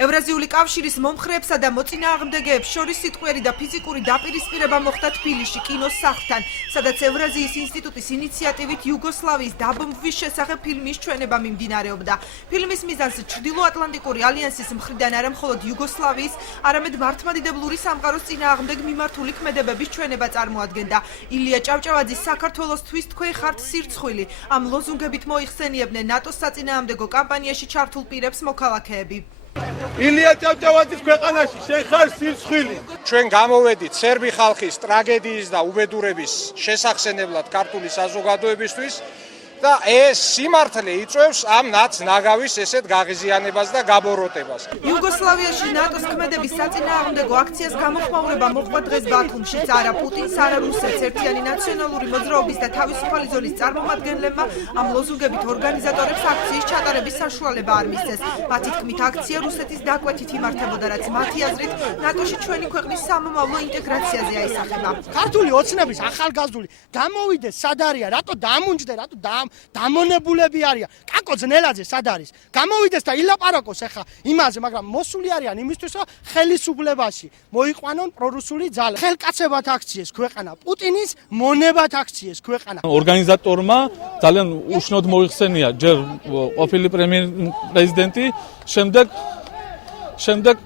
ევრაზიული კავშირის მომხრეებსა და მოწინააღმდეგეებს შორის სიტყვიერი და ფიზიკური დაპირისპირება მოხდა თბილისში კინოს სახლთან, სადაც ევრაზიის ინსტიტუტის ინიციატივით იუგოსლავიის დაბომბვის შესახებ ფილმის ჩვენება მიმდინარეობდა. ფილმის მიზანს ჩრდილოატლანტიკური ალიანსის მხრიდან არა მხოლოდ იუგოსლავიის, არამედ მართლმადიდებლური სამყაროს წინააღმდეგ მიმართული ქმედებების ჩვენება წარმოადგენდა. ილია ჭავჭავაძის საქართველოსთვის თქვენ ხართ სირცხვილი. ამ ლოზუნგებით მოიხსენიებდნენ ნატოს საწინააღმდეგო კამპანიაში ჩართულ პირებს მოქალაქეები. ილია ჭავჭავაძის ქვეყანაში შენ ხარ სირცხვილი. ჩვენ გამოვედით სერბი ხალხის ტრაგედიის და უბედურების შესახსენებლად ქართული საზოგადოებისთვის და ეს სიმართლე იწვევს ამ ნაგავის ესეთ გაღიზიანებას და გაბოროტებას. იუგოსლავიაში ნატოს ქმედების საწინააღმდეგო აქციას გამოხმაურება მოყვა დღეს ბათუმშიც, არა პუტინს, არა რუსეთს. ერთიანი ნაციონალური მოძრაობის და თავისუფალი ზონის წარმომადგენლებმა ამ ლოზუნგებით ორგანიზატორებს აქციის ჩატარების საშუალება არ მისცეს. მათი თქმით, აქცია რუსეთის დაკვეთით იმართებოდა, რაც მათი აზრით ნატოში ჩვენი ქვეყნის სამომავლო ინტეგრაციაზე აისახება. ქართული ოცნების ახალგაზრდული გამოვიდეს სად არიან, რატო დამუნჯდე, რატო დამონებულები არიან. კაკო ძნელაძე სად არის? გამოვიდეს და ილაპარაკოს ახლა იმაზე, მაგრამ მოსული არიან იმისთვის, რომ ხელისუფლებაში მოიყვანონ პრორუსული ძალა. ხელკაცებად აქციეს ქვეყანა, პუტინის მონებად აქციეს ქვეყანა. ორგანიზატორმა ძალიან უშნოდ მოიხსენია ჯერ ყოფილი პრეზიდენტი, შემდეგ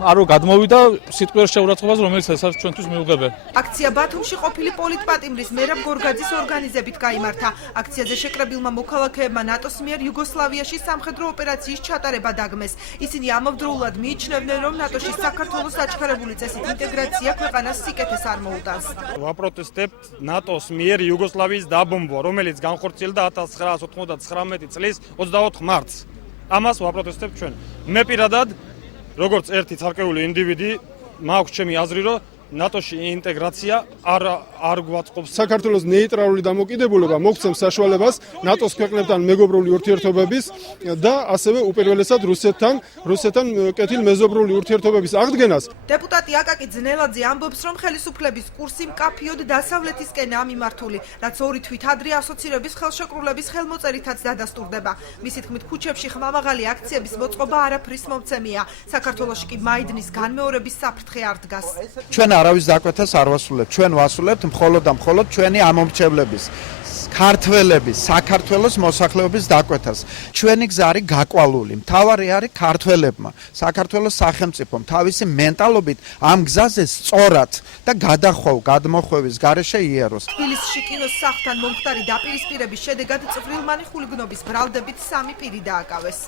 არო გადმოვიდა სიტყვიერ შეურაცხყოფას, რომელიც ესაც ჩვენთვის მიუღებელ. აქცია ბათუმში ყოფილი პოლიტპატიმრის მერაბ გორგაძის ორგანიზებით გაიმართა. აქციაზე შეკრებილმა მოქალაქეებმა ნატოს მიერ იუგოსლავიაში სამხედრო ოპერაციის ჩატარება დაგმეს. ისინი ამავდროულად მიიჩნევდნენ, რომ ნატოში საქართველოს აჩქარებული წესით ინტეგრაცია ქვეყანას სიკეთეს არ მოუტანს. ვაპროტესტებთ ნატოს მიერ იუგოსლავიის დაბომბვა, რომელიც განხორციელდა 1999 წლის 24 მარტს. ამას ვაპროტესტებთ ჩვენ. მე პირადად როგორც ერთი ცალკეული ინდივიდი მაქვს ჩემი აზრი, რომ ნატოში ინტეგრაცია არ გვაწყობს. საქართველოს ნეიტრალური დამოკიდებულება მოგცემს საშუალებას ნატოს ქვეყნებთან მეგობრული ურთიერთობების და ასევე უპირველესად რუსეთთან კეთილ მეზობრული ურთიერთობების აღდგენას. დეპუტატი აკაკი ძნელაძე ამბობს, რომ ხელისუფლების კურსი მკაფიოდ დასავლეთისკენაა მიმართული, რაც ორი თვით ადრე ასოცირების ხელშეკრულების ხელმოწერითაც დადასტურდება. მისი თქმით, ქუჩებში ხმამაღალი აქციების მოწყობა არაფრის მომცემია. საქართველოში კი მაიდნის განმეორების საფრთხე არ დგას. ჩვენ არავის დაკვეთას არ ვასრულებთ, ჩვენ ვასრულებთ მხოლოდ და მხოლოდ ჩვენი ამომრჩევლების, ქართველების, საქართველოს მოსახლეობის დაკვეთას. ჩვენი გზა არის გაკვალული. მთავარი არის ქართველებმა, საქართველოს სახელმწიფომ თავისი მენტალობით ამ გზაზე სწორად და გადმოხვევის გარეშე იაროს. თბილისში კინოს სახლთან მომხდარი დაპირისპირების შედეგად წვრილმანი ხულიგნობის ბრალდებით 3 პირი დააკავეს.